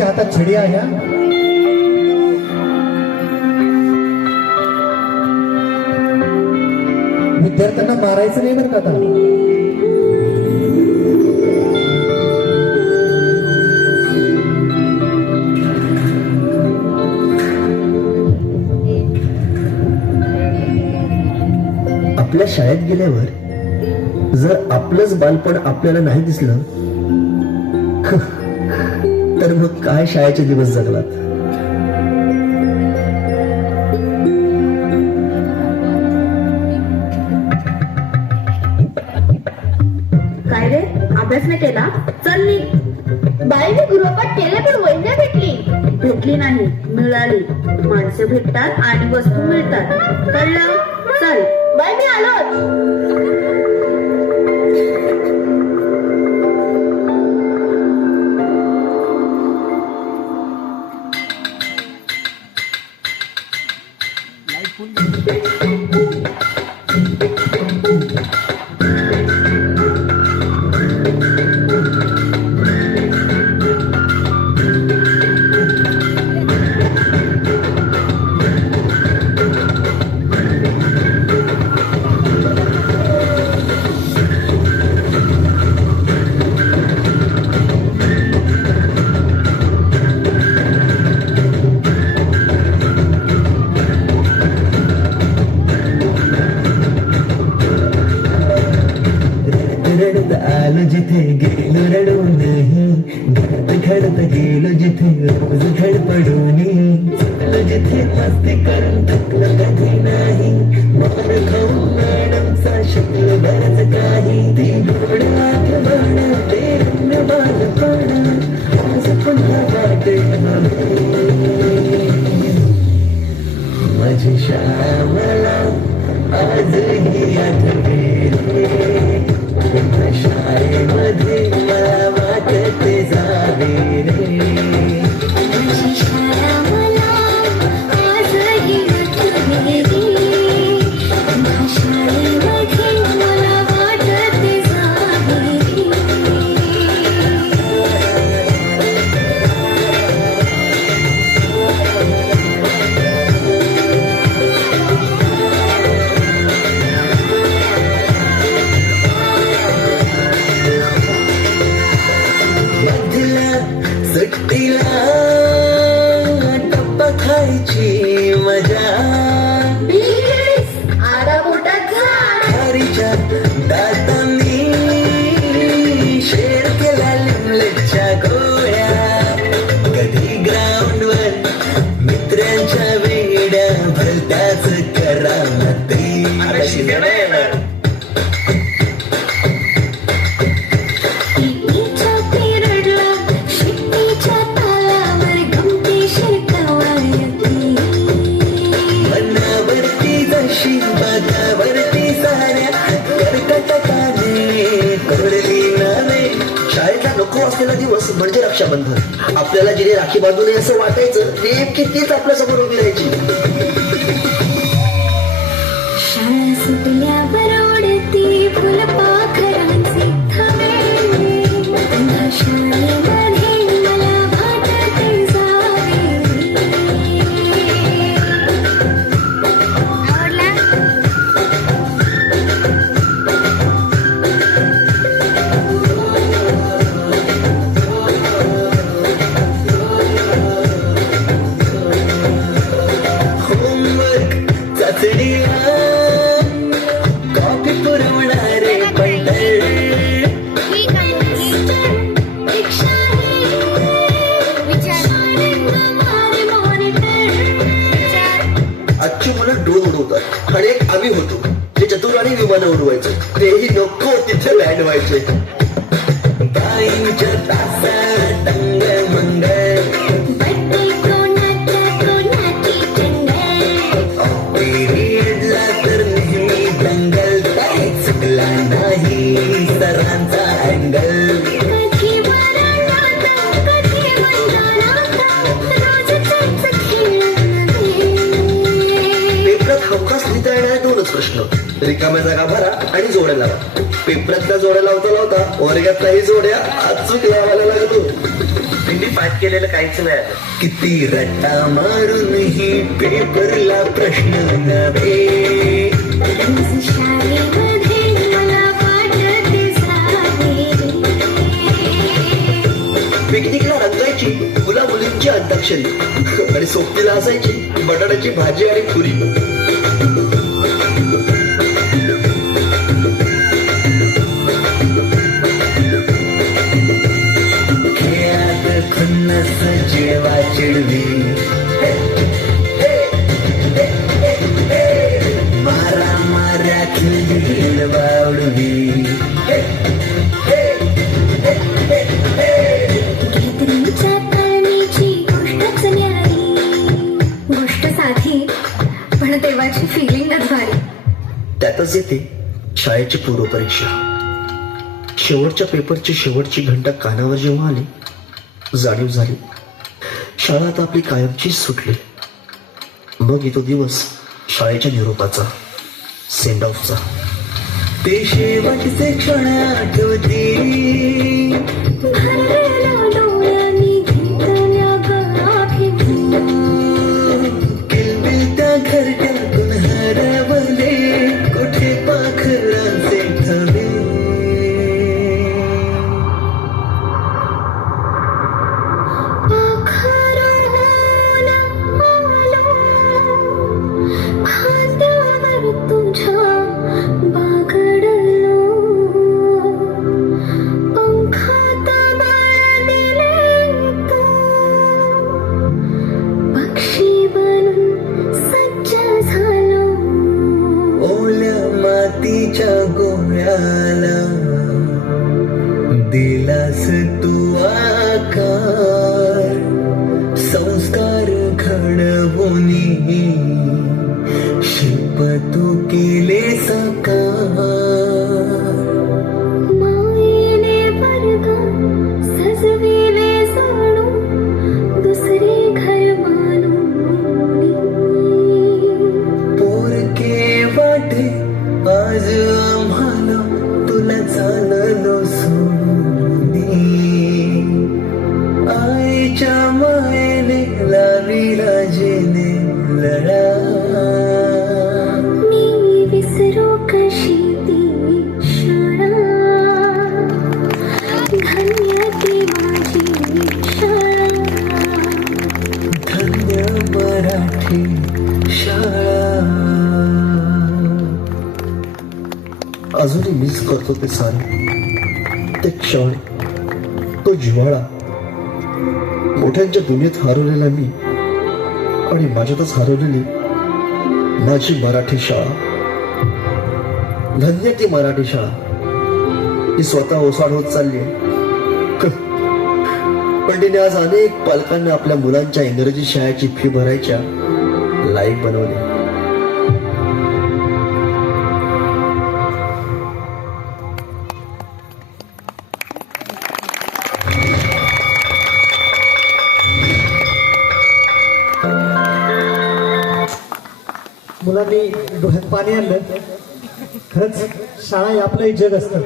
प्रत्येकाच्या हातात छडी आहे हा. विद्यार्थ्यांना मारायचं नाही बरं का आता. आपल्या शाळेत गेल्यावर जर आपलंच बालपण आपल्याला नाही दिसलं तर मग काय शाळेचे दिवस जगलात. काय रे, अभ्यास नाही केला? चल नी. बाई मी गृहपाठ केले पण वही नाही भेटली नाही, मिळाली. माणसं भेटतात आणि वस्तू मिळतात, कळलं? चल बाई मी आलोच. रडत आलो जिथे गेलो रडू नाही, घडत घडत गेलो जिथे रोज धडपडूनी, चुकलो जिथे मस्ती करून थकलो कधी नाही, मार खाऊन मॅडमचा शिकलो बरंच काही, ती गोड आठवण ते रम्य बालपण आज पुन्हा वाटे माझी शाळा मला आजही आठवते. शाळेमध्ये मला वाटते जावे रे. माझी शाळा मला आजही आठवते रे. माझ्या शाळेमध्ये मला वाटते जावे रे. सुट्टीला टप्पा खायची मजा, खारीच्या दातांनी शेर केला लिंबल्याच्या गोळ्या, कधी ग्राउंडवर मित्रांच्या वेड्या भलत्याच करामती. नको असलेला दिवस म्हणजे रक्षाबंधन. आपल्याला जिने राखी बांधू नये असं वाटायचं, नेमकी तीच आपल्या समोर उभी राहायची. शाळा सुटल्यावर उडती फुलपाखरांचे थवे, शाळेमध्ये मला वाटते जावे कॉफी पुरवणारे पंढर, आजची मुलं ड्रोन उडवतात आणि एक आम्ही होतो जे चतुराने विमानं उडवायचं, तेही नको तिथे लँड व्हायचे. ताईंच्या तासात टंग मंगळ, पिरियडला तर नेहमी दंगल, चुकला नाही सरांचा अँगल. पेपरात हमखास लिहिता येणारे दोनच प्रश्न, रिकाम्या जागा भरा आणि जोड्या लावा. पेपरातल्या जोड्या लावता लावता वर्गातल्याही जोड्या आज चुकल्या लागलो. मी पाठ केलेलं काहीच नाही आलं. किती रट्टा मारूनही पेपरला प्रश्न नव्हे. रोज शाळेमध्ये मला वाटते जावे. पिकनिकला रंगायची मुला मुलींची अंताक्षरी आणि सोबतीला असायची बटाट्याची भाजी आणि पुरी. खेळात खुन्नस जेवा चिडवी. मारा माऱ्या खेळ बावडवी. घेतलीच्या तळणीची गोष्टच न्यारी. गोष्ट साधी पण तेव्हाची फिलिंगच भारी. त्यातच येते शाळेची पूर्वपरीक्षा. शेवटच्या पेपरची शेवटची घंटा कानावर जेव्हा आली जाणीव झाली शाळा आता आपली कायमचीच सुटली. मग येतो दिवस शाळेच्या निरोपाचा, सेंड ऑफचा. ते शेवटचे क्षण आठवतील. भरलेल्या डोळ्यांनी घेतल्या गळाभेटी. किलबिलत्या घरट्यातून हरवले कुठे पाखरांचे थवे. पाखराला आलो, खांद्यावर तुझ्या बागडलो. पंखात बळ दिले तू, पक्षी बनून सज्ज झालो. ओल्या मातीच्या गोळ्याला दिलास तू आकार. संस्कार घडवूनी शिल्प तू केले साकार. मायेने वर्ग सजविले जाणू, दुसरे घर मानून. पोरके वाटे आज आम्हाला तुला चाललो सोडून. आईच्या मायेने लाविला जेने लढा. मी विसरू कशी ती शाळा, धन्य ती माझी शाळा. धन्य मराठी शाळा. अजूनही मिस करतो ते सारे, ते क्षण, तो जिव्हाळा. मोठ्यांच्या दुनियेत हरवलेला मी आणि माझ्यातच हरवलेली माझी मराठी शाळा. धन्य ती मराठी शाळा. ती स्वतः ओसाड होत चालली आहे. पण तिने आज अनेक पालकांना आपल्या मुलांच्या इंग्रजी शाळेची फी भरायच्या लायक बनवले. मुलांनी डोळ्यात पाणी आणलं. खरंच शाळा हे आपलं एक जग असतं.